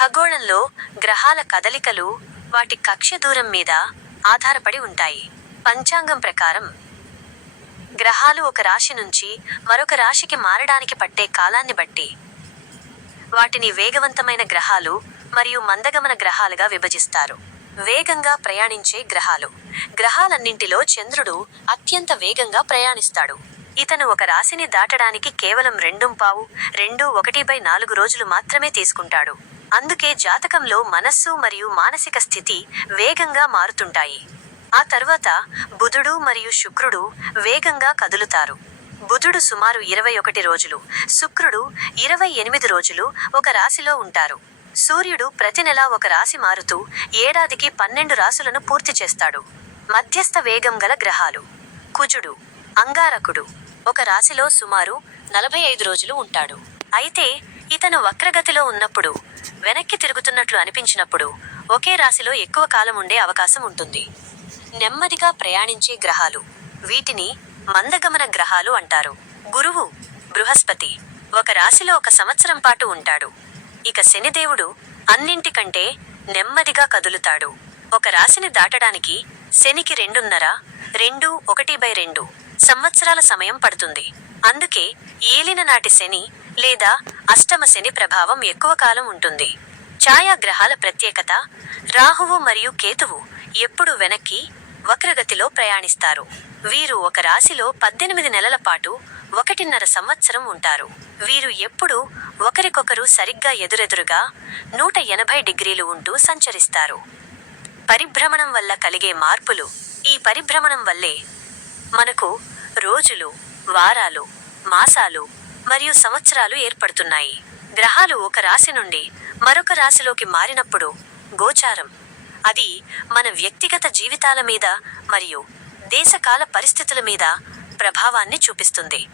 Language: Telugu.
ఖగోళంలో గ్రహాల కదలికలు వాటి కక్ష్య దూరం మీద ఆధారపడి ఉంటాయి. పంచాంగం ప్రకారం గ్రహాలు ఒక రాశి నుంచి మరొక రాశికి మారడానికి పట్టే కాలాన్ని బట్టి వాటిని వేగవంతమైన గ్రహాలు మరియు మందగమన గ్రహాలుగా విభజిస్తారు. వేగంగా ప్రయాణించే గ్రహాలు. గ్రహాలన్నింటిలో చంద్రుడు అత్యంత వేగంగా ప్రయాణిస్తాడు. ఇతను ఒక రాశిని దాటడానికి కేవలం రెండు పావు రెండు ఒకటి బై నాలుగు రోజులు మాత్రమే తీసుకుంటాడు. అందుకే జాతకంలో మనస్సు మరియు మానసిక స్థితి వేగంగా మారుతుంటాయి. ఆ తర్వాత బుధుడు మరియు శుక్రుడు వేగంగా కదులుతారు. బుధుడు సుమారు ఇరవై ఒకటి రోజులు శుక్రుడు ఇరవై ఎనిమిది రోజులు ఒక రాశిలో ఉంటారు. సూర్యుడు ప్రతి నెలా ఒక రాశి మారుతూ ఏడాదికి పన్నెండు రాసులను పూర్తి చేస్తాడు. మధ్యస్థ వేగం గల గ్రహాలు. కుజుడు అంగారకుడు ఒక రాశిలో సుమారు నలభై ఐదు రోజులు ఉంటాడు. అయితే ఇతను వక్రగతిలో ఉన్నప్పుడు వెనక్కి తిరుగుతున్నట్లు అనిపించినప్పుడు ఒకే రాశిలో ఎక్కువ కాలం ఉండే అవకాశం ఉంటుంది. నెమ్మదిగా ప్రయాణించే గ్రహాలు వీటిని మందగమన గ్రహాలు అంటారు. గురువు బృహస్పతి ఒక రాశిలో ఒక సంవత్సరం పాటు ఉంటాడు. ఇక శనిదేవుడు అన్నింటికంటే నెమ్మదిగా కదులుతాడు. ఒక రాశిని దాటడానికి శనికి రెండున్నర రెండు ఒకటి బై రెండు సంవత్సరాల సమయం పడుతుంది. అందుకే ఏలిన నాటి శని లేదా అష్టమ శని ప్రభావం ఎక్కువ కాలం ఉంటుంది. ఛాయాగ్రహాల ప్రత్యేకత రాహువు మరియు కేతువు ఎప్పుడు వెనక్కి వక్రగతిలో ప్రయాణిస్తారు. వీరు ఒక రాశిలో పద్దెనిమిది నెలల పాటు ఒకటిన్నర సంవత్సరం ఉంటారు. వీరు ఎప్పుడూ ఒకరికొకరు సరిగ్గా ఎదురెదురుగా నూట ఎనభై డిగ్రీలు ఉంటూ సంచరిస్తారు. పరిభ్రమణం వల్ల కలిగే మార్పులు ఈ పరిభ్రమణం వల్లే. మనకు రోజులు వారాలు మాసాలు మరియు సంవత్సరాలు ఏర్పడుతున్నాయి. గ్రహాలు ఒక రాశి నుండి మరొక రాశిలోకి మారినప్పుడు గోచారం. అది మన వ్యక్తిగత జీవితాల మీద మరియు దేశకాల పరిస్థితుల మీద ప్రభావాన్ని చూపిస్తుంది.